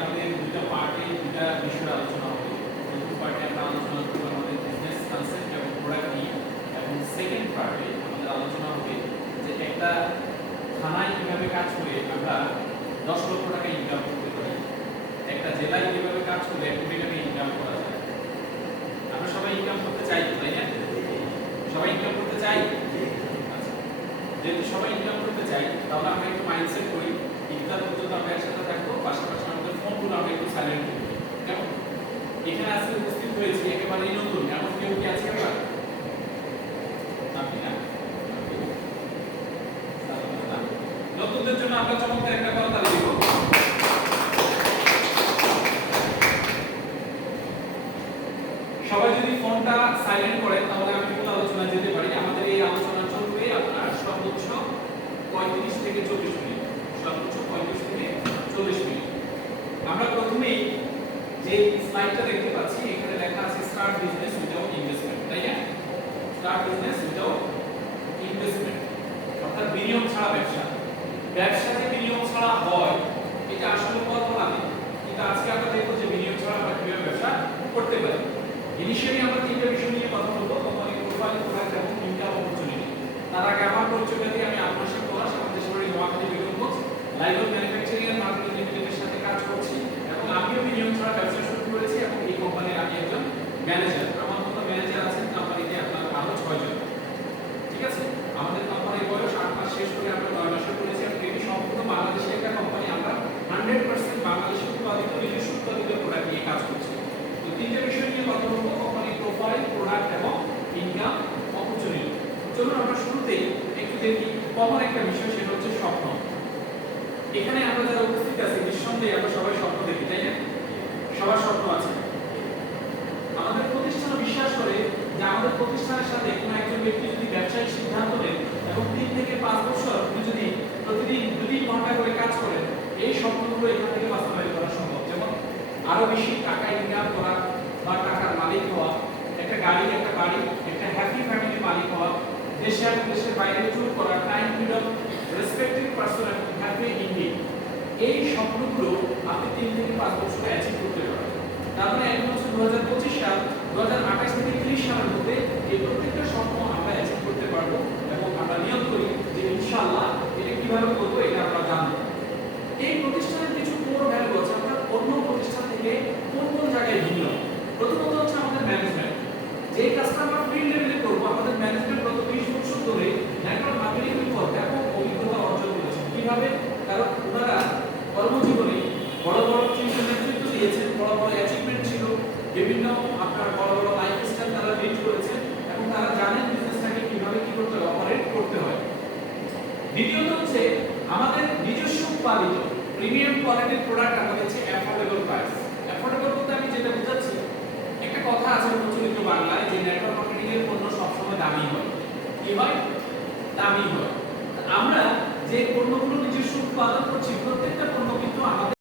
আমাদের দুটো পার্টে দুটা বিষয়ে আলোচনা হবে প্রথম পার্টে আমরা আলোচনা করব আমাদের বিজনেস কনসেপ্ট এবং প্রোডাক্ট নিয়ে এবং সেকেন্ড পার্টে আমাদের আলোচনা হবে যে একটা থানায় কীভাবে কাজ করে আমরা দশ লক্ষ টাকা ইনকাম করতে পারি একটা জেলায় কীভাবে কাজ করে এক কোটি টাকা ইনকাম করা যায়। আমরা সবাই ইনকাম করতে চাই তাই না? সবাই ইনকাম করতে চাই? আচ্ছা। যেহেতু সবাই ইনকাম করতে চাই, তাহলে আমরা একটু মাইন্ডসেট করি। ইফতার পর্যন্ত আমরা একসাথে থাকব, পাশাপাশি আমাদের ফোনগুলো আমরা একটু সাইলেন্ট করি কেমন এখানে আজকে উপস্থিত হয়েছি একেবারে নতুন, এমন কেউ কি আছে আবার নতুনদের জন্য আমরা চমৎকার একটা কথা দিব সবাই যদি ফোনটা সাইলেন্ট করে তাহলে আমি মূল আলোচনা যেতে পারি আমাদের এই আলোচনা চলবে আপনার সর্বোচ্চ পঁয়ত্রিশ থেকে চল্লিশ মিনিট সর্বোচ্চ পঁয়ত্রিশ থেকে চল্লিশ মিনিট আমরা প্রথমেই যে স্লাইডটা দেখতে পাচ্ছি, এখানে লেখা আছে স্টার্ট বিজনেস উইদাউট ইনভেস্টমেন্ট তাই না? স্টার্ট বিজনেস উইদাউট ইনভেস্টমেন্ট অর্থাৎ বিনিয়োগ ছাড়া ব্যবসা। ব্যবসাতে বিনিয়োগ ছাড়া হয়, এটা আসলে কল্পনা নেই। কিন্তু আজকে আমরা দেখব যে বিনিয়োগ ছাড়া আমরা কীভাবে ব্যবসা করতে পারি ইনিশিয়ালি আমরা তিনটা বিষয় নিয়ে কথা বলব কোম্পানি প্রোফাইল প্রোডাক্ট এবং ইনকাম অপরচুনিটি তার আগে আমার পরিচয়টা দিয়ে আমি আপনার সাথে পলাশ আমাদের দেশের Noakhali Begum coach live manufacturing and marketing লিমিটেডের সাথে কাজ করছি এবং আমিও বিনিয়োগ ছাড়া ব্যবসা শুরু করেছি এবং এই কোম্পানির আমি একজন ম্যানেজার আমার মতো ম্যানেজার আছেন কোম্পানিতে আপনার আরও ছয়জন। ঠিক আছে? আমাদের কোম্পানির বয়স আট মাস শেষ করে আমরা নয় মাসে করেছি এবং এটি সম্পূর্ণ বাংলাদেশের একটা কোম্পানি আমরা হান্ড্রেড পার্সেন্ট বাংলাদেশে উৎপাদিত নিজস্ব উৎপাদিত প্রোডাক্ট নিয়ে কাজ করছি। তো তিনটে বিষয় নিয়ে কথা বলব। কোম্পানির প্রোফাইল প্রোডাক্ট এবং ইনকাম অপরচুনিটি চলুন আমরা শুরুতেই একটু দেখি। কমন একটা বিষয়, সেটা হচ্ছে স্বপ্ন। এখানে আমরা যারা উপস্থিত আছি, নিঃসন্দেহে আমরা সবাই স্বপ্ন দেখি, তাই না? সবার স্বপ্ন আছে আমাদের প্রতিষ্ঠান বিশ্বাস করে যে আমাদের প্রতিষ্ঠানের সাথে কোনো একজন ব্যক্তি যদি ব্যবসায়িক সিদ্ধান্ত নেন এবং তিন থেকে পাঁচ বছর যদি প্রতিদিন দু তিন ঘণ্টা করে কাজ করেন, এই স্বপ্নগুলো এখান থেকে বাস্তবায়ন করা সম্ভব। যেমন আরও বেশি টাকা ইনকাম করা বা টাকার মালিক হওয়া, একটা গাড়ি একটা বাড়ি, একটা হ্যাপি ফ্যামিলির মালিক হওয়া, দেশে এবং দেশের বাইরে ট্যুর করা time freedom respected person happy India এই স্বপ্নগুলো আপনি তিন থেকে পাঁচ বছরে অ্যাচিভ করতে পারবেন। তার মানে এখন হচ্ছে দু হাজার পঁচিশ সাল দু হাজার আঠাশ থেকে তিরিশ সালের এই প্রত্যেকটা স্বপ্ন আমরা অ্যাচিভ করতে পারব এবং আমরা নিয়োগ করি যে ইনশাআল্লাহ এটা কীভাবে করব এটা আমরা জানব। এই প্রতিষ্ঠানের কিছু কোর ভ্যালু আছে অর্থাৎ অন্য প্রতিষ্ঠান থেকে কোন কোন জায়গায় ভিন্ন প্রথমত হচ্ছে আমাদের ম্যানেজমেন্ট যে কাজটা আমরা ফিল্ড লেভেলে করব, আমাদের ম্যানেজমেন্ট গত বিশ বছর ধরে নেটওয়ার্ক মার্কেটিং উপর ব্যাপক অভিজ্ঞতা অর্জন করেছে। কীভাবে? কারণ ওনারা কর্মজীবনে বড় বড় টিমের নেতৃত্ব দিয়েছেন, বড় বড় অ্যাচিভমেন্ট ছিল। বিভিন্ন আপনার বড় বড় লাইফ স্টাইল তারা লিড করেছেন এবং তারা জানেন বিজনেসটাকে কীভাবে কি করতে অপারেট করতে হয়। দ্বিতীয়ত হচ্ছে, আমাদের নিজস্ব উৎপাদিত প্রিমিয়াম কোয়ালিটির প্রোডাক্ট আমাদের হচ্ছে অ্যাফোর্ডেবল প্রাইস অ্যাফোর্ডেবল বলতে আমি যেটা বোঝাচ্ছি, একটা কথা আছে প্রচলিত বাংলায় যে নেটওয়ার্ক মার্কেটিং এর পণ্য সবসময় দামি হয়। কি হয়? দামি হয়। আমরা যে পণ্যগুলো নিজস্ব উৎপাদন করছি, প্রত্যেকটা পণ্য কিন্তু আমাদের